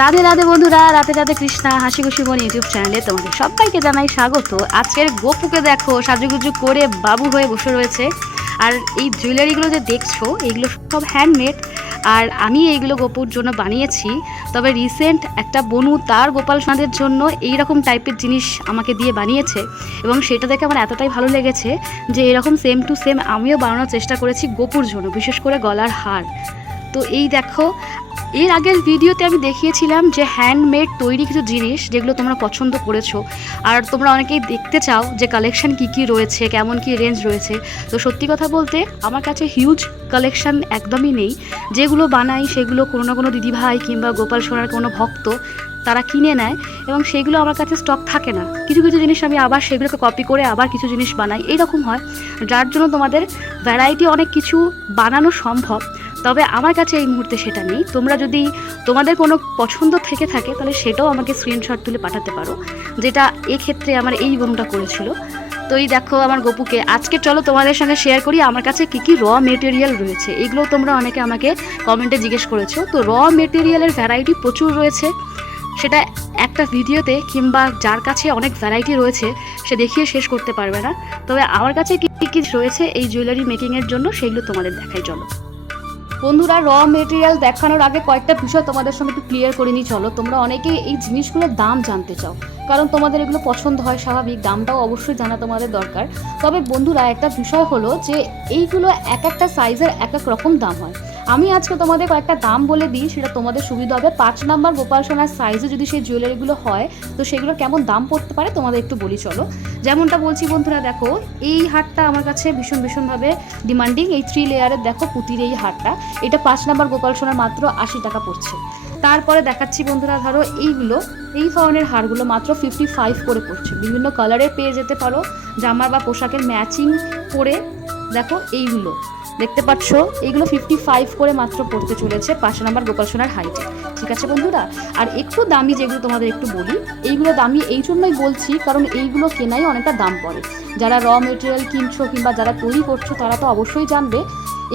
রাধে রাধে বন্ধুরা রাতে রাতে কৃষ্ণা হাসি খুশি বোন ইউটিউব চ্যানেলে তোমাদের সবাইকে জানাই স্বাগত। আজকের গোপুকে দেখো, সাজুগুজু করে বাবু হয়ে বসে রয়েছে। আর এই জুয়েলারিগুলো যে দেখছ, এগুলো সব হ্যান্ডমেড আর আমি এইগুলো গোপুর জন্য বানিয়েছি। তবে রিসেন্ট একটা বনু তার গোপাল সোনাদের জন্য এই রকম টাইপের জিনিস আমাকে দিয়ে বানিয়েছে। এবং সেটা দেখে আমার এতটাই ভালো লেগেছে যে এরকম সেম টু সেম আমিও বানানোর চেষ্টা করেছি গোপুর জন্য, বিশেষ করে গলার হার। তো এই দেখো এর আগের ভিডিওতে আমি দেখিয়েছিলাম যে হ্যান্ডমেড তৈরি কিছু জিনিস যেগুলো তোমরা পছন্দ করেছ। আর তোমরা অনেকেই দেখতে চাও যে কালেকশন কি কি রয়েছে, কেমন কি রেঞ্জ রয়েছে। তো সত্যি কথা বলতে আমার কাছে হিউজ কালেকশন একদমই নেই। যেগুলো বানাই সেগুলো কোনো না কোনো দিদিভাই কিংবা গোপাল সোনার কোনো ভক্ত তারা কিনে নেয় এবং সেগুলো আমার কাছে স্টক থাকে না। কিছু কিছু জিনিস আমি আবার সেগুলোকে কপি করে আবার কিছু জিনিস বানাই। এইরকম হয়। যার জন্য তোমাদের ভ্যারাইটি অনেক কিছু বানানো সম্ভব। তবে আমার কাছে এই মুহূর্তে সেটা নেই। তোমরা যদি তোমাদের কোনো পছন্দ থেকে থাকে, তাহলে সেটাও আমাকে স্ক্রিনশট তুলে পাঠাতে পারো, যেটা এক্ষেত্রে আমার এই বোনটা করেছিল। তো এই দেখো আমার গপুকে, আজকে চলো তোমাদের সঙ্গে শেয়ার করি আমার কাছে কী কী র মেটেরিয়াল রয়েছে। এগুলো তোমরা অনেকে আমাকে কমেন্টে জিজ্ঞেস করেছ। তো র মেটেরিয়ালের ভ্যারাইটি প্রচুর রয়েছে। সেটা একটা ভিডিওতে কিংবা যার কাছে অনেক ভ্যারাইটি রয়েছে, সে দেখিয়ে শেষ করতে পারবে না। তবে আমার কাছে কী কী রয়েছে এই জুয়েলারি মেকিংয়ের জন্য, সেগুলো তোমাদের দেখাই, চলো। বন্ধুরা র মেটেরিয়াল দেখানোর আগে কয়েকটা বিষয় তোমাদের সঙ্গে একটু ক্লিয়ার করে নিই। চলো, তোমরা অনেকেই এই জিনিসগুলোর দাম জানতে চাও। কারণ তোমাদের এগুলো পছন্দ হয়, স্বাভাবিক, দামটাও অবশ্যই জানা তোমাদের দরকার। তবে বন্ধুরা, একটা বিষয় হলো যে, এইগুলো এক একটা সাইজের এক এক রকম দাম হয়। আমি আজকে তোমাদের কয়েকটা দাম বলে দিই, সেটা তোমাদের সুবিধা হবে। পাঁচ নাম্বার গোপাল সোনার সাইজে যদি সেই জুয়েলারিগুলো হয়, তো সেগুলোর কেমন দাম পড়তে পারে তোমাদের একটু বলি, চলো। যেমনটা বলছি বন্ধুরা, দেখো, এই হারটা আমার কাছে ভীষণ ভীষণভাবে ডিমান্ডিং এই থ্রি লেয়ারের দেখো পুঁতির এই হারটা। এটা পাঁচ নাম্বার গোপাল সোনার মাত্র আশি টাকা পড়ছে। তারপরে দেখাচ্ছি বন্ধুরা, ধরো, এইগুলো, এই ধরনের হারগুলো মাত্র ফিফটি ফাইভ করে পড়ছে। বিভিন্ন কালারের পেয়ে যেতে পারো জামার বা পোশাকের ম্যাচিং করে। দেখো, এইগুলো। দেখতে পাচ্ছ? এগুলো ফিফটি ফাইভ করে মাত্র পড়তে চলেছে পাঁচ নাম্বার গোপাল সোনার হাইটে। ঠিক আছে বন্ধুরা? আর একটু দামি যেগুলো তোমাদের একটু বলি, এইগুলো দামি এই জন্যই বলছি কারণ এইগুলো কেনাই অনেকটা দাম পড়ে। যারা র মেটেরিয়াল কিনছো কিংবা যারা তৈরি করছ তারা তো অবশ্যই জানবে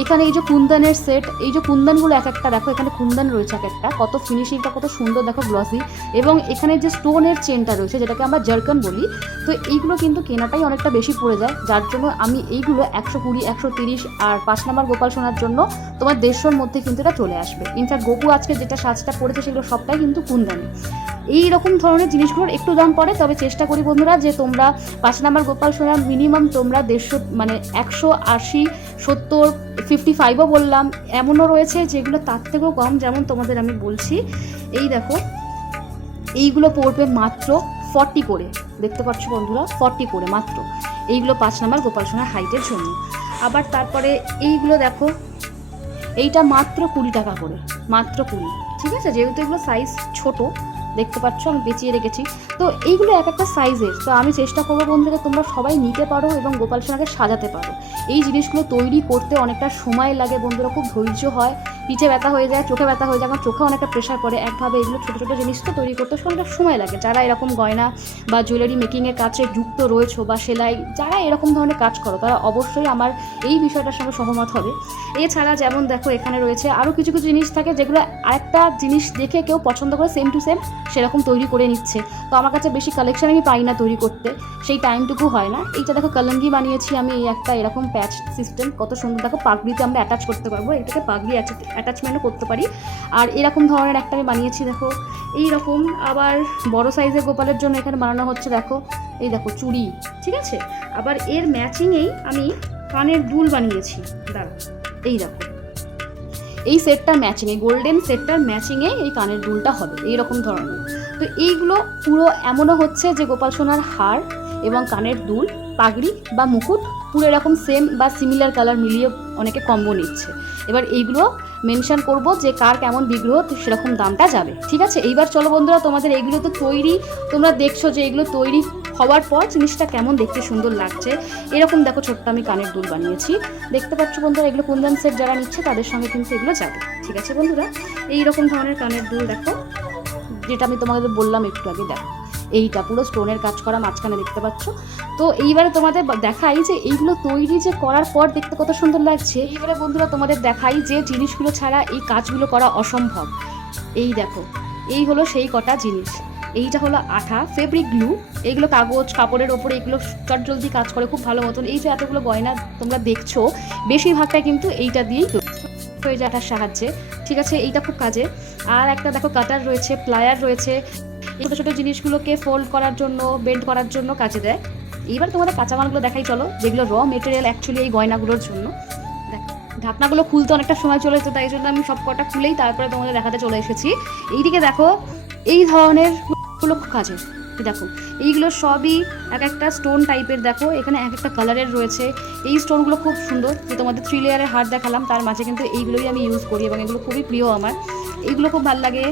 এখানে এই যে কুন্দনের সেট এই যে কুন্দানগুলো এক একটা দেখো, এখানে কুন্দন রয়েছে এক একটা। কত ফিনিশিংটা কত সুন্দর, দেখো গ্লসি এবং এখানে যে স্টোনের চেনটা রয়েছে, যেটাকে আমরা জার্কন বলি, তো এইগুলো কিন্তু কেনাটাই অনেকটা বেশি পড়ে যায়। যার জন্য আমি এইগুলো একশো কুড়ি, একশো তিরিশ আর পাঁচ নাম্বার গোপাল সোনার জন্য তোমার দেড়শোর মধ্যে কিন্তু এটা চলে আসবে। ইনফ্যাক্ট গোপু আজকে যেটা সাজটা পড়েছে, সেগুলো সবটাই কিন্তু কুন্দনে। এই রকম ধরনের জিনিসগুলোর একটু দাম পড়ে, তবে চেষ্টা করি বন্ধুরা যে তোমরা পাঁচ নাম্বার গোপাল সোনার মিনিমাম তোমরা দেড়শো মানে একশো আশি, সত্তর ফিফটি ফাইভও বললাম। এমনও রয়েছে যেগুলো তার থেকেও কম, যেমন তোমাদের আমি বলছি। এই দেখো, এইগুলো পড়বে মাত্র ফর্টি করে। দেখতে পাচ্ছ বন্ধুরা ফর্টি করে মাত্র। এইগুলো পাঁচ নাম্বার গোপাল সোনার হাইটের জন্য। আবার তারপরে এইগুলো দেখো, এইটা মাত্র কুড়ি টাকা করে, মাত্র কুড়ি। ঠিক আছে, যেহেতু এগুলো সাইজ ছোট দেখতে পাচ্ছ, আমি বেঁচিয়ে রেখেছি। তো এইগুলো এক একটা সাইজের তো আমি চেষ্টা করব বন্ধুরা, তোমরা সবাই নিতে পারো এবং গোপাল সোনাকে সাজাতে পারো। এই জিনিসগুলো তৈরি করতে অনেকটা সময় লাগে বন্ধুরা, খুব ধৈর্য হয়। পিঠে ব্যথা হয়ে যায়, চোখে ব্যথা হয়ে যায় কারণ চোখে অনেকটা প্রেশার পড়ে। একভাবে এগুলো ছোটো ছোটো জিনিস তো তৈরি করতে অনেকটা সময় লাগে। যারা এরকম গয়না বা জুয়েলারি মেকিংয়ের কাজে যুক্ত রয়েছো বা সেলাই, যারা এরকম ধরনের কাজ করো, তারা অবশ্যই আমার এই বিষয়টার সঙ্গে সহমত হবে। এছাড়া যেমন দেখো, এখানে রয়েছে আরও কিছু কিছু জিনিস থাকে যেগুলো আরেকটা জিনিস দেখে কেউ পছন্দ করে সেম টু সেম সেরকম তৈরি করে নিচ্ছে। তো আমার কাছে বেশি কালেকশন আমি পাই না তৈরি করতে, সেই টাইমটুকু হয় না। এইটা দেখো, কলঙ্গি বানিয়েছি আমি, এই একটা এরকম প্যাচ সিস্টেম কত সুন্দর। দেখো, পাগড়িতে আমরা অ্যাটাচ করতে পারব, এটাকে পাগড়ি অ্যাটাচমেন্টও করতে পারি। আর এরকম ধরনের একটা আমি বানিয়েছি, দেখো। এই রকম আবার বড় সাইজের গোপালের জন্য এখানে বানানো হচ্ছে, দেখো। এই দেখো, চুড়ি, ঠিক আছে? আবার এর ম্যাচিংয়েই আমি কানের দুল বানিয়েছি। দাঁড়া এই দেখো। এই সেটটা ম্যাচিংয়ে গোল্ডেন সেটটার ম্যাচিংয়ে এই কানের দুলটা হবে এই রকম ধরনের। তো এইগুলো পুরো এমনও হচ্ছে যে গোপাল সোনার হার এবং কানের দুল, পাগড়ি বা মুকুট পুরো এরকম সেম বা সিমিলার কালার মিলিয়ে অনেকে কম্বো নিচ্ছে। এবার এইগুলো মেনশন করব যে কার কেমন বিগ্রহ, সেরকম দামটা যাবে। ঠিক আছে? এইবার চলো বন্ধুরা, তোমাদের এগুলো তো তৈরি। তোমরা দেখছ যে এগুলো তৈরি হওয়ার পর জিনিসটা কেমন দেখতে সুন্দর লাগছে। এরকম দেখো ছোট্ট আমি কানের দুল বানিয়েছি। দেখতে পাচ্ছ বন্ধুরা, এগুলো কুন্দন সেট যারা নিচ্ছে তাদের সঙ্গে কিন্তু এগুলো যাবে। ঠিক আছে বন্ধুরা? এই রকম ধরনের কানের দুল দেখো, যেটা আমি তোমাদের বললাম একটু আগে, দেখো। এইটা, পুরো স্টোনের কাজ করা মাঝখানে দেখতে পাচ্ছ। তো এইবারে তোমাদের দেখাই যে এইগুলো তৈরি যে করার পর দেখতে কত সুন্দর লাগছে। এইবারে বন্ধুরা তোমাদের দেখাই যে জিনিসগুলো ছাড়া এই কাজগুলো করা অসম্ভব। এই দেখো, এই হলো সেই কটা জিনিস। এইটা হলো আঠা ফেব্রিক গ্লু এইগুলো কাগজ, কাপড়ের ওপরে এগুলো চট জলদি কাজ করে খুব ভালো মতন। এই যে এতগুলো গয়না তোমরা দেখছ, বেশিরভাগটাই কিন্তু এইটা দিয়েই হয়ে যায় আঠার সাহায্যে। ঠিক আছে, এইটা খুব কাজে। আর একটা দেখো কাটার রয়েছে প্লায়ার রয়েছে। ছোটো ছোটো জিনিসগুলোকে ফোল্ড করার জন্য বেন্ড করার জন্য কাজে দেয়। এইবার তোমাদের কাঁচামালগুলো দেখাই, চলো। যেগুলো র মেটেরিয়াল অ্যাকচুয়ালি এই গয়নাগুলোর জন্য। ঢাকনাগুলো খুলতে অনেকটা সময় চলে যেত, তাই জন্য আমি সব কটা খুলেই তারপরে তোমাদের দেখাতে চলে এসেছি। এইদিকে দেখো, এই ধরনেরগুলো কাজের দেখো, এইগুলো সবই এক একটা স্টোন টাইপের দেখো। এখানে এক একটা কালারের রয়েছে। এই স্টোনগুলো খুব সুন্দর। যে তোমাদের থ্রি লেয়ারের হার দেখালাম, তার মাঝে কিন্তু এইগুলোই আমি ইউজ করি এবং এগুলো খুবই প্রিয় আমার। এইগুলো খুব ভালো লাগে।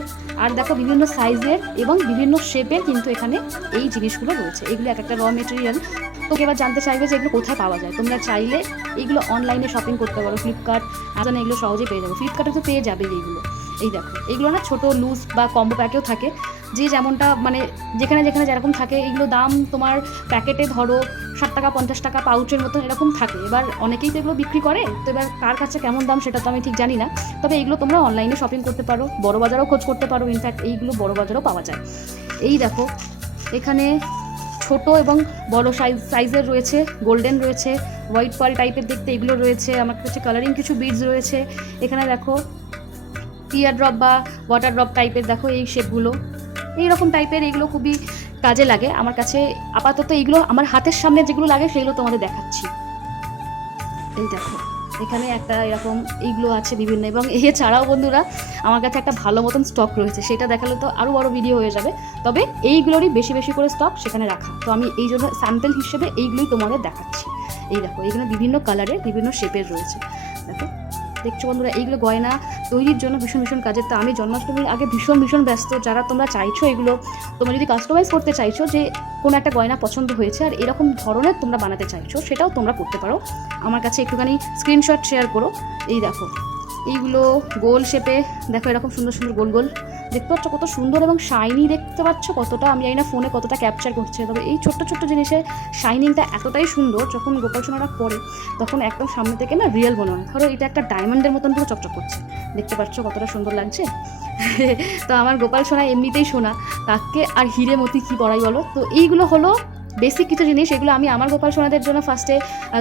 আর দেখো বিভিন্ন সাইজের এবং বিভিন্ন শেপের কিন্তু এখানে এই জিনিসগুলো রয়েছে। এগুলো এক একটা র মেটেরিয়াল তোকে এবার জানতে চাইবে যে এগুলো কোথায় পাওয়া যায়। তোমরা চাইলে এইগুলো অনলাইনে শপিং করতে পারো ফ্লিপকার্ট আমাজন এগুলো সহজেই পেয়ে যাবে। ফ্লিপকার্টে তো পেয়ে যাবে এইগুলো এই দেখো এইগুলো না ছোটো লুজ বা কম্বো প্যাকেও থাকে। যে যেমনটা মানে যেখানে যেখানে যেরকম থাকে, এইগুলো দাম তোমার প্যাকেটে ধরো ষাট টাকা, পঞ্চাশ টাকা পাউচের মতন এরকম থাকে। এবার অনেকেই তো এগুলো বিক্রি করে, তো এবার কার কাছে কেমন দাম সেটা তো আমি ঠিক জানি না। তবে এগুলো তোমরা অনলাইনে শপিং করতে পারো, বড় বাজারও খোঁজ করতে পারো ইনফ্যাক্ট এইগুলো বড় বাজারও পাওয়া যায়। এই দেখো, এখানে ছোট এবং বড় সাইজ সাইজের রয়েছে গোল্ডেন রয়েছে হোয়াইট পাল টাইপের দেখতে এগুলো রয়েছে, আমার কাছে কালারিং কিছু বিডস রয়েছে। এখানে দেখো টিয়ার ড্রপ বা ওয়াটার ড্রপ টাইপের দেখো এই শেপগুলো এইরকম টাইপের এগুলো খুবই কাজে লাগে। আমার কাছে আপাতত এইগুলো আমার হাতের সামনে যেগুলো লাগে সেগুলো তোমাদের দেখাচ্ছি। এই দেখো, এখানে একটা এরকম এইগুলো আছে বিভিন্ন এবং এছাড়াও বন্ধুরা, আমার কাছে একটা ভালো মতন স্টক রয়েছে। সেটা দেখালে তো আরও বড় ভিডিও হয়ে যাবে। তবে এইগুলোরই বেশি বেশি করে স্টক সেখানে রাখা। তো আমি এই জন্য স্যাম্পল হিসেবে এইগুলোই তোমাদের দেখাচ্ছি। এই দেখো, এখানে বিভিন্ন কালারের বিভিন্ন শেপের রয়েছে। দেখো দেখছ বন্ধুরা, এইগুলো গয়না তৈরির জন্য ভীষণ ভীষণ কাজের তো আমি জন্মাষ্টমীর আগে ভীষণ ভীষণ ব্যস্ত। যারা তোমরা চাইছো এগুলো, তোমরা যদি কাস্টমাইজ করতে চাইছো যে কোনো একটা গয়না পছন্দ হয়েছে আর এরকম ধরনের তোমরা বানাতে চাইছো, সেটাও তোমরা করতে পারো। আমার কাছে একটুখানি স্ক্রিনশট শেয়ার করো। এই দেখো এইগুলো গোল শেপে, দেখো এরকম সুন্দর সুন্দর গোল গোল। দেখতে পাচ্ছ কত সুন্দর এবং শাইনি দেখতে পাচ্ছ কতটা, আমি জানি না ফোনে কতটা ক্যাপচার করছে, তবে এই ছোট্ট ছোট্ট জিনিসের শাইনিংটা এতটাই সুন্দর যখন গোপাল সোনাটা পরে তখন একদম সামনে থেকে না রিয়েল মনে হয়। ধরো এটা একটা ডায়মন্ডের মতন পুরো চকচক করছে। দেখতে পাচ্ছ কতটা সুন্দর লাগছে? তো আমার গোপাল সোনা এমনিতেই সোনা, তাকে আর হিরে মতি কী পড়াই বলো? তো এইগুলো হলো বেসিক কিছু জিনিস, এগুলো আমি আমার গোপাল সোনাদের জন্য ফার্স্টে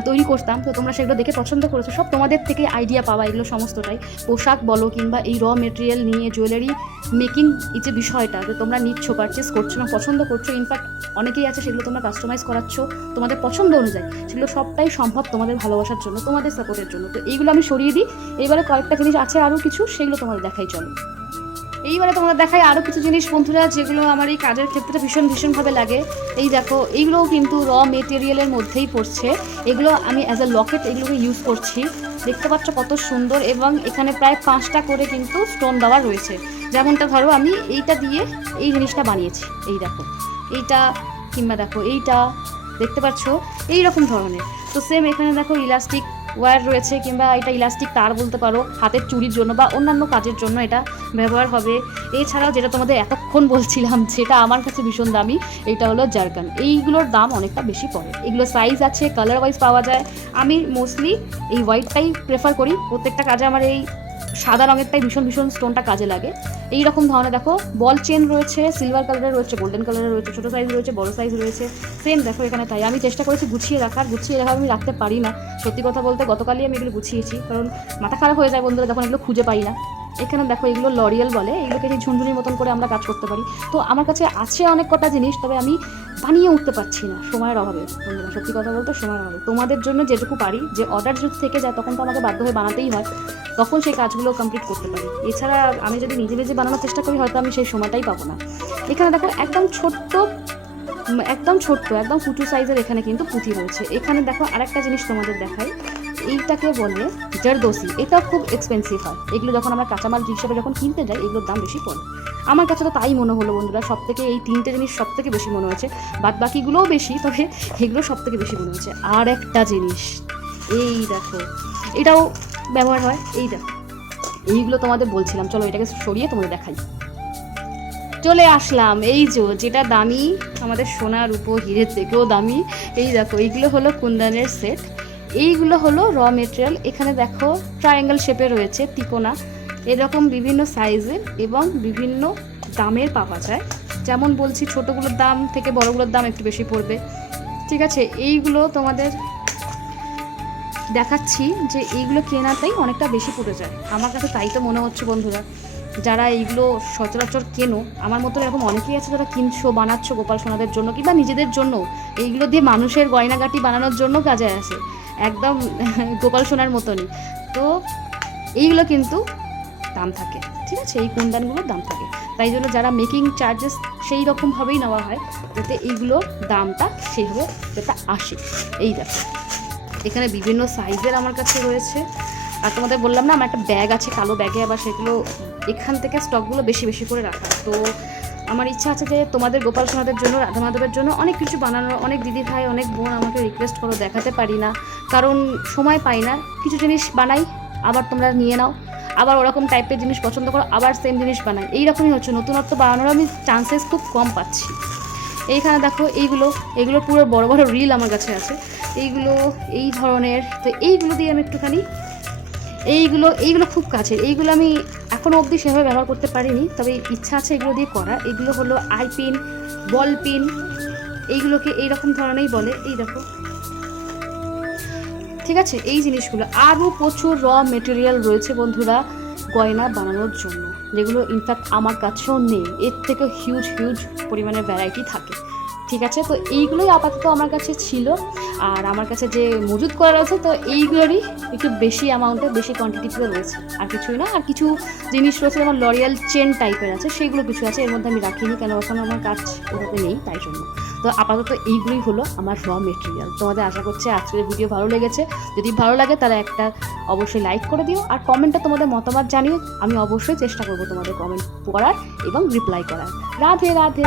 তৈরি করতাম। তো তোমরা সেগুলো দেখে পছন্দ করেছ। সব তোমাদের থেকে আইডিয়া পাওয়া এগুলো সমস্তটাই। পোশাক বলো কিংবা এই র মেটেরিয়াল নিয়ে জুয়েলারি মেকিং এই যে বিষয়টা, যে তোমরা নিচ্ছ পারচেস করছ না, পছন্দ করছ ইনফ্যাক্ট অনেকেই আছে সেগুলো তোমরা কাস্টমাইজ করাচ্ছ তোমাদের পছন্দ অনুযায়ী। সেগুলো সবটাই সম্ভব তোমাদের ভালোবাসার জন্য, তোমাদের সাপোর্টের জন্য। তো এইগুলো আমি সরিয়ে দিই। এইবারে কয়েকটা জিনিস আছে আরও কিছু, সেগুলো তোমাদের দেখাই, চলো। এইবারে তোমরা দেখাই আরও কিছু জিনিস, বন্ধুরা, যেগুলো আমার এই কাজের ক্ষেত্রে ভীষণ, ভীষণভাবে লাগে। এই দেখো, এইগুলোও কিন্তু র মেটেরিয়ালের মধ্যেই পড়ছে। এগুলো আমি অ্যাজ আ লকেট এগুলোকে ইউজ করছি। দেখতে পাচ্ছ কত সুন্দর এবং এখানে প্রায় পাঁচটা করে কিন্তু স্টোন দেওয়া রয়েছে। যেমনটা ধরো, আমি এইটা দিয়ে এই জিনিসটা বানিয়েছি। এই দেখো, এইটা কিংবা দেখো এইটা, দেখতে পাচ্ছ? এই রকম ধরনের। তো সেম এখানে দেখো ইলাস্টিক ওয়্যার রয়েছে কিংবা এটা ইলাস্টিক তার বলতে পারো, হাতের চুরির জন্য বা অন্যান্য কাজের জন্য এটা ব্যবহার হবে। এছাড়াও যেটা তোমাদের এতক্ষণ বলছিলাম যেটা আমার কাছে ভীষণ দামি, এটা হলো জারকান এইগুলোর দাম অনেকটা বেশি পড়ে। এগুলো সাইজ আছে কালার ওয়াইজ পাওয়া যায়। আমি মোস্টলি এই হোয়াইটটাই প্রেফার করি। প্রত্যেকটা কাজে আমার এই সাদা রঙেরটাই ভীষণ ভীষণ স্টোনটা কাজে লাগে। এই রকম ধরনের দেখো বল চেন রয়েছে সিলভার কালারের রয়েছে গোল্ডেন কালারের রয়েছে, ছোটো সাইজ রয়েছে, বড় সাইজ রয়েছে সেম দেখো এখানে তাই। আমি চেষ্টা করেছি গুছিয়ে রাখার, গুছিয়ে রাখা আমি রাখতে পারি না। সত্যি কথা বলতে গতকালই আমি এগুলো গুছিয়েছি, কারণ মাথা খারাপ হয়ে যায় বন্ধুরা, যখন এগুলো খুঁজে পাই না। এখানে দেখো এগুলো লরিয়াল বলে, এগুলোকে যে ঝুনঝুনির মতন করে আমরা কাজ করতে পারি। তো আমার কাছে আছে অনেক কটা জিনিস, তবে আমি বানিয়ে উঠতে পারছি না, সময়ের অভাবে। বন্ধুরা, সত্যি কথা বলতে সময়ের অভাবে। তোমাদের জন্য যেটুকু পারি, যে অর্ডার যদি থেকে যায় তখন তো আমাকে বাধ্য হয়ে বানাতেই হয়, তখন সেই কাজগুলো কমপ্লিট করতে পারি। এছাড়া আমি যদি নিজে নিজে বানানোর চেষ্টা করি, হয়তো আমি সেই সময়টাই পাবো না। এখানে দেখো একদম ছোট্ট একদম ছোট্ট, একদম কুচু সাইজের এখানে কিন্তু পুঁথি রয়েছে। এখানে দেখো আরেকটা জিনিস তোমাদের দেখাই। এইটাকে বলে জারদোসি। এটা খুব এক্সপেন্সিভ হয়। এগুলো যখন আমরা কাঁচামাল হিসেবে যখন কিনতে যাই, এগুলোর দাম বেশি পড়ে। আমার কাছে তো তাই মনে হলো বন্ধুরা সব থেকে এই তিনটে জিনিস সব থেকে বেশি মনে হয়েছে। বাদ বাকিগুলোও বেশি, তবে এগুলো সব থেকে বেশি মনে হয়েছে। আর একটা জিনিস, এই দেখো, এটাও ব্যবহার হয়, এই দেখো। এইগুলো তোমাদের বলছিলাম, চলো এটাকে সরিয়ে তোমাদের দেখাই। চলে আসলাম, এই যে, যেটা দামি, আমাদের সোনার উপর হিরের থেকেও দামি। এই দেখো, এইগুলো হলো কুন্দানের সেট এইগুলো হলো র মেটেরিয়াল। এখানে দেখো ট্রায়াঙ্গেল শেপে রয়েছে তিকোনা এরকম বিভিন্ন সাইজের এবং বিভিন্ন দামের পাওয়া যায়। যেমন বলছি, ছোটোগুলোর দাম থেকে বড়গুলোর দাম একটু বেশি পড়বে। ঠিক আছে, এইগুলো তোমাদের দেখাচ্ছি যে এইগুলো কেনাতেই অনেকটা বেশি পড়ে যায়। আমার কাছে তাই তো মনে হচ্ছে বন্ধুরা। যারা এইগুলো সচরাচর কেনো, আমার মতো এরকম অনেকেই আছে যারা কিনছো, বানাচ্ছো গোপাল সোনাদের জন্য কিংবা নিজেদের জন্য। এইগুলো দিয়ে মানুষের গয়নাগাটি বানানোর জন্য কাজে আসে। একদম গোপাল সোনার মতনই। তো এইগুলো কিন্তু দাম থাকে, ঠিক আছে? এই কুন্দানগুলোর দাম থাকে। তাই জন্য যারা মেকিং চার্জেস সেই রকমভাবেই নেওয়া হয়, যাতে এইগুলোর দামটা সেইভাবে যাতে আসে। এই দেখো, এখানে বিভিন্ন সাইজের আমার কাছে রয়েছে। আর তোমাদের বললাম না, আমার একটা ব্যাগ আছে, কালো ব্যাগে আবার সেগুলো এখান থেকে স্টকগুলো বেশি বেশি করে রাখা তো আমার ইচ্ছা আছে যে তোমাদের গোপাল সোনাদের জন্য, রাধা মাধবের জন্য অনেক কিছু বানানোর, অনেক দিদি ভাই, অনেক বোন আমাকে রিকোয়েস্ট করো, দেখাতে পারি না। কারণ সময় পাই না। কিছু জিনিস বানাই, আবার তোমরা নিয়ে নাও। আবার ওরকম টাইপের জিনিস পছন্দ করো, আবার সেম জিনিস বানাই। এইরকমই হচ্ছে। নতুনত্ব বানানোর আমি চান্সেস খুব কম পাচ্ছি। এইখানে দেখো, এইগুলো, এগুলো পুরো বড় বড় রিল আমার কাছে আছে। এইগুলো, এই ধরনের, তো এইগুলো দিয়ে আমি একটুখানি এইগুলো এইগুলো খুব কাছের। এইগুলো আমি এখনও অবধি সেভাবে ব্যবহার করতে পারিনি, তবে ইচ্ছা আছে এগুলো দিয়ে করা। এগুলো হলো আই পিন, বল পিন, এইগুলোকে এইরকম ধরনেরই বলে। এই দেখো। ঠিক আছে, এই জিনিসগুলো। আরও প্রচুর র মেটেরিয়াল রয়েছে বন্ধুরা গয়না বানানোর জন্য, যেগুলো ইনফ্যাক্ট আমার কাছেও নেই। এর থেকে হিউজ হিউজ পরিমাণের ভ্যারাইটি থাকে। ঠিক আছে? তো এইগুলোই আপাতত আমার কাছে ছিল। আর আমার কাছে যে মজুদ করা রয়েছে, তো এইগুলোরই একটু বেশি অ্যামাউন্টে বেশি কোয়ান্টিটিতে রয়েছে। আর কিছুই না। আর কিছু জিনিস রয়েছে, যেমন লরিয়াল চেন টাইপের আছে সেইগুলো কিছু আছে। এর মধ্যে আমি রাখিনি কেন? এখন আমার কাজ ওভাবে নেই, তাই জন্য। তো আপাতত এইগুলোই হলো আমার র মেটেরিয়াল তোমাদের আশা করছি আজকের ভিডিও ভালো লেগেছে। যদি ভালো লাগে, তাহলে একটা অবশ্যই লাইক করে দিও। আর কমেন্টটা তোমাদের মতামত জানিও। আমি অবশ্যই চেষ্টা করব তোমাদের কমেন্ট পড়ার এবং রিপ্লাই করার। রাধে রাধে।